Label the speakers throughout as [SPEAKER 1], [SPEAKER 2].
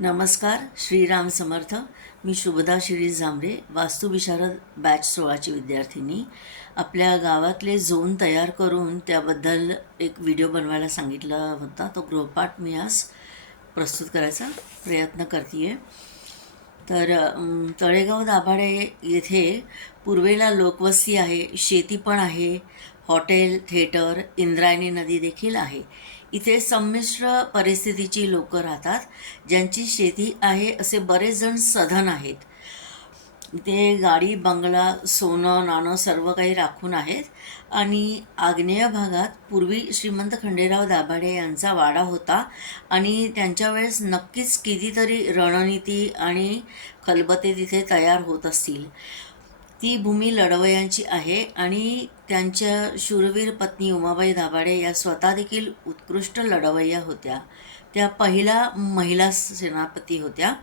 [SPEAKER 1] नमस्कार श्रीराम समर्थ. मी शुभदा श्री झांबरे वास्तुविशारद बॅच सोळाची विद्यार्थिनी. आपल्या गावातले झोन तयार करून त्याबद्दल एक व्हिडिओ बनवायला सांगितला होता. तो गृहपाठ मी आज प्रस्तुत करायचा प्रयत्न करते आहे तर तळेगाव दाभाडे येथे पूर्वेला लोकवस्ती आहे शेती पण आहे. हॉटेल थिएटर इंद्रायणी नदी देखील आहे. इथे संमिश्र परिस्थितीची लोकं राहतात ज्यांची शेती आहे असे बरेच जण सधन आहेत. इथे गाडी बंगला सोनं नाणं सर्व काही राखून आहेत आणि आग्नेय भागात पूर्वी श्रीमंत खंडेराव दाभाडे यांचा वाडा होता आणि त्यांच्या वेळेस नक्कीच कितीतरी रणनीती आणि खलबते तिथे तयार होत असतील. ती भूमी लढवयांची आहे आणि त्यांच्या शूरवीर पत्नी उमाबाई दाभाडे या स्वतः देखील उत्कृष्ट लढवय्या होत्या. त्या पहिल्या महिला सेनापती होत्या.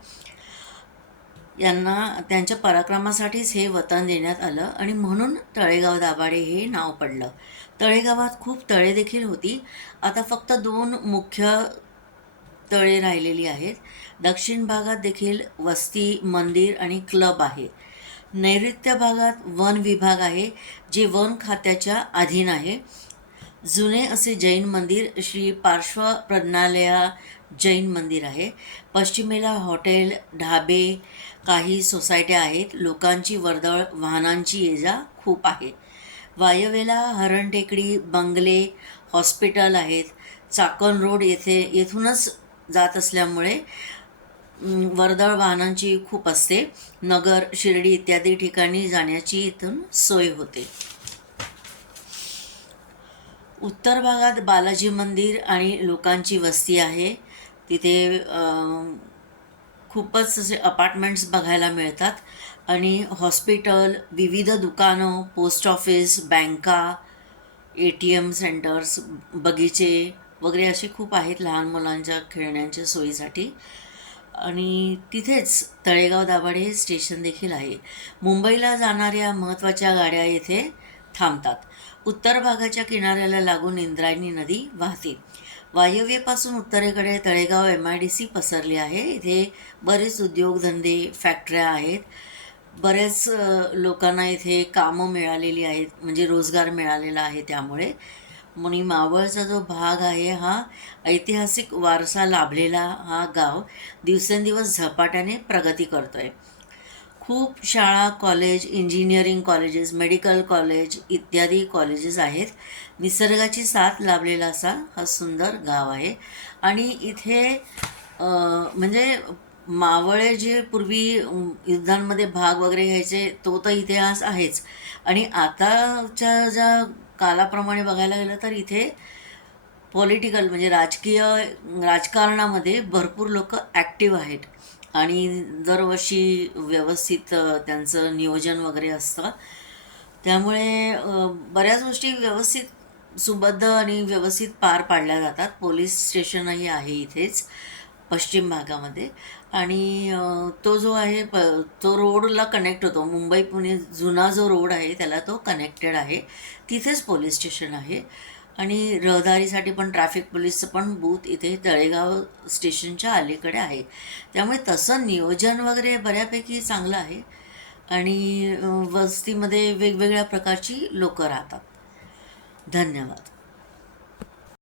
[SPEAKER 1] यांना त्यांच्या पराक्रमासाठीच हे वतन देण्यात आलं आणि म्हणून तळेगाव दाभाडे हे नाव पडलं. तळेगावात खूप तळे देखील होती. आता फक्त दोन मुख्य तळे राहिलेली आहेत. दक्षिण भागात देखील वस्ती मंदिर आणि क्लब आहे. नैऋत्य भागात वन विभाग आहे जे वन खात्याच्या अधीन आहे. जुने असे जैन मंदिर श्री पार्श्व प्रज्ञालया जैन मंदिर आहे. पश्चिमेला हॉटेल ढाबे काही सोसायट्या आहेत. लोकांची वर्दळ वाहनांची ये जा खूप आहे. वायव्येला हरण टेकडी बंगले हॉस्पिटल आहेत. चाकण रोड येथे येथूनच जात असल्यामुळे वर्दळ वाहनांची खूप असते. नगर शिर्डी इत्यादी ठिकाणी जाण्याची इथून सोय होते. उत्तर भागात बालाजी मंदिर आणि लोकांची वस्ती आहे. तिथे खूपच असे अपार्टमेंट्स बघायला मिळतात. आणि हॉस्पिटल विविध दुकानं पोस्ट ऑफिस बँका ए टी एम सेंटर्स बगीचे वगैरे असे खूप आहेत लहान मुलांच्या खेळण्यांच्या सोयीसाठी. आणि तिथेच तळेगाव दाभाडे हे स्टेशन देखील आहे. मुंबईला जाणाऱ्या महत्त्वाच्या गाड्या येथे थांबतात. उत्तर भागाच्या किनाऱ्याला लागून इंद्रायणी नदी वाहते. वायव्येपासून उत्तरेकडे Talegaon M I D C पसरली आहे. इथे बरेच उद्योगधंदे फॅक्टऱ्या आहेत. बऱ्याच लोकांना इथे कामं मिळालेली आहेत. म्हणजे रोजगार मिळालेला आहे त्यामुळे. आणि मावळचा जो भाग आहे हा ऐतिहासिक वारसा लाभलेला हा गाव दिवसेंदिवस झपाट्याने प्रगती करतो आहे खूप शाळा college engineering colleges medical college इत्यादी कॉलेजेस आहेत. निसर्गाची साथ लाभलेला असा हा सुंदर गाव आहे. आणि इथे म्हणजे मावळे जे पूर्वी युद्धांमध्ये भाग वगैरे घ्यायचे तो तर इतिहास आहेच. आणि आताच्या ज्या कालाप्रमाणे बघायला गेलं तर इथे पॉलिटिकल म्हणजे राजकीय राजकारणामध्ये भरपूर लोक ॲक्टिव्ह आहेत. आणि दरवर्षी व्यवस्थित त्यांचं नियोजन वगैरे असतं. त्यामुळे बऱ्याच गोष्टी व्यवस्थित सुबद्ध आणि व्यवस्थित पार पाडल्या जातात. पोलीस स्टेशनही आहे इथेच. पश्चिम भागामध्ये. आणि तो जो आहे प तो रोडला कनेक्ट होतो. मुंबई पुणे जुना जो रोड आहे त्याला तो कनेक्टेड आहे. तिथेच पोलीस स्टेशन आहे. आणि रहदारीसाठी पण ट्रॅफिक पोलीसचं पण बूथ इथे तळेगाव स्टेशनच्या अलीकडे आहे. त्यामुळे तसं नियोजन वगैरे बऱ्यापैकी चांगलं आहे. आणि वस्तीमध्ये वेगवेगळ्या प्रकारची लोकं राहतात. धन्यवाद.